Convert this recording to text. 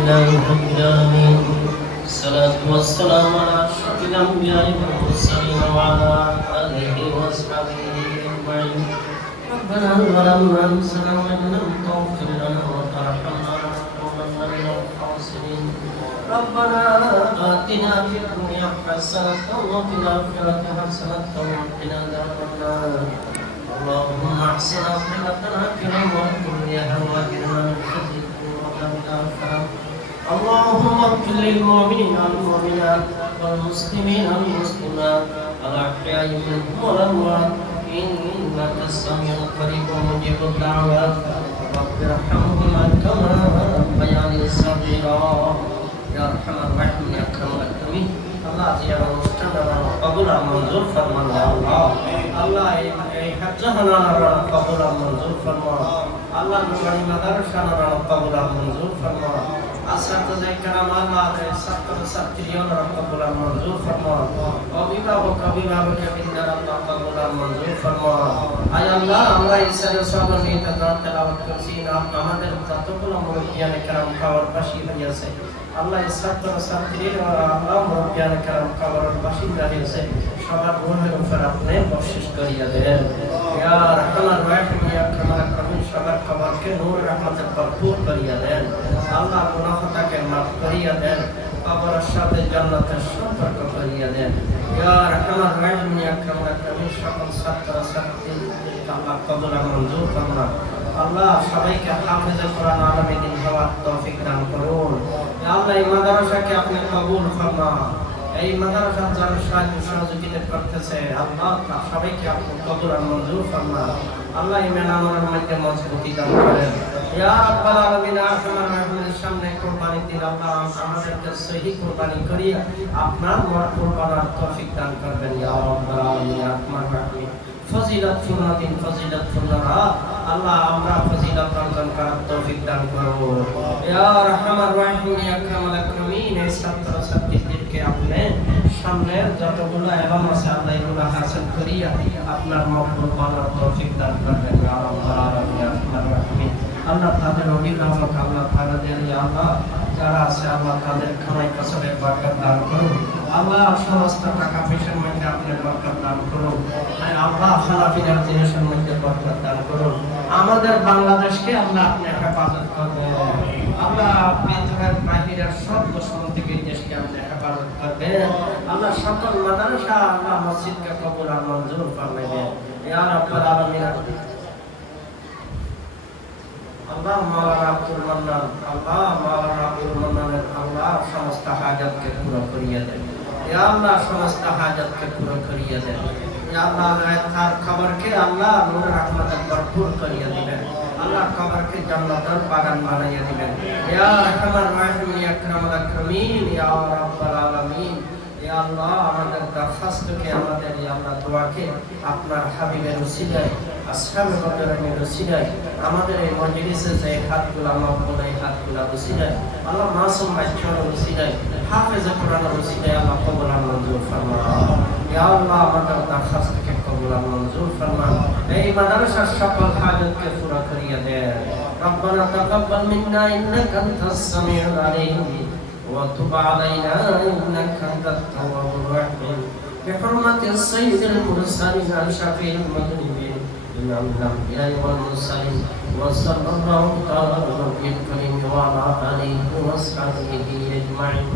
لله رب العالمين الصلاة والسلام على أشرف الأنبياء والمرسلين وعلى آله وأصحابه أجمعين ربنا ظلمنا أنفسنا وإن لم تغفر لنا وترحمنا لنكونن من الخاسرين ربنا آتنا في الدنيا حسنة وفي الآخرة حسنة وقنا عذاب النار اللهم أحسن عاقبتنا في الأمور كلها وأجرنا من خزي اللهم اغفر للمؤمنين والمؤمنات والمسلمين والمسلمات الأحياء منهم والأموات إنك السميع القريب مجيب الدعوات رب ارحمهما كما ربياني صغيرا يا أرحم الراحمين يا أكرم الأكرمين আল্লাহ জিয়ার অনুষ্ঠানটা কবুল আর মঞ্জুর ফরমান আল্লাহ আল্লাহ এই হজ্জাহানার কবুল আর মঞ্জুর ফরমান আল্লাহ নুরানি মাদ্রাসার কবুল আর মঞ্জুর ফরমান আসাতে کرام আল্লাহ এই ছাত্র ছাত্রীদের কবুল আর মঞ্জুর ফরমান অভিভাবক অভিভাবকদের আল্লাহ কবুল আর মঞ্জুর ফরমান আয় আল্লাহ আমরা এই সারা সব নিয়ে তেলাওয়াত করছি না আমাদের যতগুলো মুরব্বিয়ানে کرام খাওয়ার পাশি হইয়াছে আল্লাহ এই ছাত্র ছাত্রীরা আল্লাহ মুরব্বিয়ানে کرام খাওয়ার বাসিন্দা হয়েছে সবার গুণের উপর আপনি বর্ষিশ করিয়া দেন ইয়া রাহমানুর রাহিম ইয়া আকরামুল আকরামিন সবার কবরকে নূর রহমতে ভরপুর করিয়া দেন আল্লাহ গুনাহটাকে মাফ করিয়া দেন কবরের সাথে জান্নাতের সম্পর্ক করিয়া দেন ইয়া রাহমানুর রাহিম ইয়া আকরামুল আকরামিন সকল ছাত্র ছাত্রীদের আল্লাহ কবুল মঞ্জুর ফরমান আল্লাহ সবাইকে হাফেজে কোরআন আলমে দিন হওয়ার তৌফিক দান করুন আল্লাহ এই মাদ্রাসাকে আপনি কবুল ফরমান এই মাদ্রাসা যারা সাহায্য সহযোগিতা করতেছে আল্লাহ সবাইকে আপনি কবুল আর মঞ্জুর ফরমান আল্লাহ ইমান আমলের মধ্যে মজবুতি দান করেন ইয়া রাব্বাল আলামিন আরহামার রাহিমের সামনে কুরবানি দিন আল্লাহ আমাদেরকে সহি কুরবানি করিয়া আপনার মরহুম করার তৌফিক দান করবেন ইয়া রাব্বাল আলামিন আরহামার রাহিম ফজিলত ফুরনাতিন ফজিলত ফুরনারা আল্লাহ আমরা ফজিলত অর্জন করার তৌফিক দান করুন ইয়া রাহমার রাহিম ইয়া আকরামুল আকরামিন এই ছাত্র ছাত্রীদেরকে আপনি সামনের যতগুলো এলম আছে আল্লাহ এগুলো হাসিল করিয়া আপনার মকবুল করার তৌফিক দান করবেন ইয়া রাব্বাল আলামিন ইয়া আরহামার রাহিম আল্লাহ তাদের অভিভাবক আল্লাহ তাদের আল্লাহ যারা আছে আল্লাহ তাদের খানাই কসরের বরকত দান করুন আল্লাহ সমস্ত টাকা পয়সার মধ্যে আপনি বরকত দান করুন আল্লাহ খানাপিনার জিনিসের মধ্যে বরকত দান করুন আমাদের বাংলাদেশকে আল্লাহ আপনি হেফাজত করবেন আল্লাহ ভিতরের বাহিরের সব দুশমন থেকে দেশকে আপনি হেফাজত করবেন আল্লাহ সকল মাদ্রাসা আল্লাহ মসজিদকে কবুল আর মঞ্জুর ফরমাইবেন ইয়া রাব্বাল আলামিন আল্লাহ মাওলানা আব্দুল মান্নান আল্লাহ মাওলানা আব্দুল মান্নানের আল্লাহ সমস্ত হাজাতকে পুরো করিয়া দেন ইয়া আল্লাহ সমস্ত হাজাতকে পুরো করিয়া দেন ইয়া আল্লাহ তার খবরকে আল্লাহ নূর রহমতে ভরপুর করিয়া দিবেন আল্লাহ খবরকে জান্নাতের বাগান বানাইয়া দিবেন ইয়া রাহমার রাহিম ইয়া আকরামুল আকরামিন ইয়া রাব্বাল আলামিন ইয়া আল্লাহ আমাদের দরখাস্তকে আমাদের ইয়া আল্লাহ দোয়াকে আপনার হাবিবের উসিলায় আসহাবে বদরের উসিলায় আমাদের এই মজলিসে যে হাতগুলো মাহফুল এই হাতগুলো উসিলায় আল্লাহ মাসুম বাচ্চার উসিলায় হাফেজে কোরআনের উসিলায় আল্লাহ কবুল আর মঞ্জুর ফরমান ইয়া আল্লাহ আমাদের দরখাস্তকে কবুল আর মঞ্জুর ফরমান এই মাদ্রাসার সকল হাজতকে পুরা করিয়া দেন ربنا تقبل منا انك انت السميع العليم وتب علينا انك انت التواب الرحيم بحرمة السيد المرسلين شفيع المذنبين إمام الأنبياء والمرسلين وصلى الله تعالى على النبي الكريم وعلى آله وصحبه أجمعين.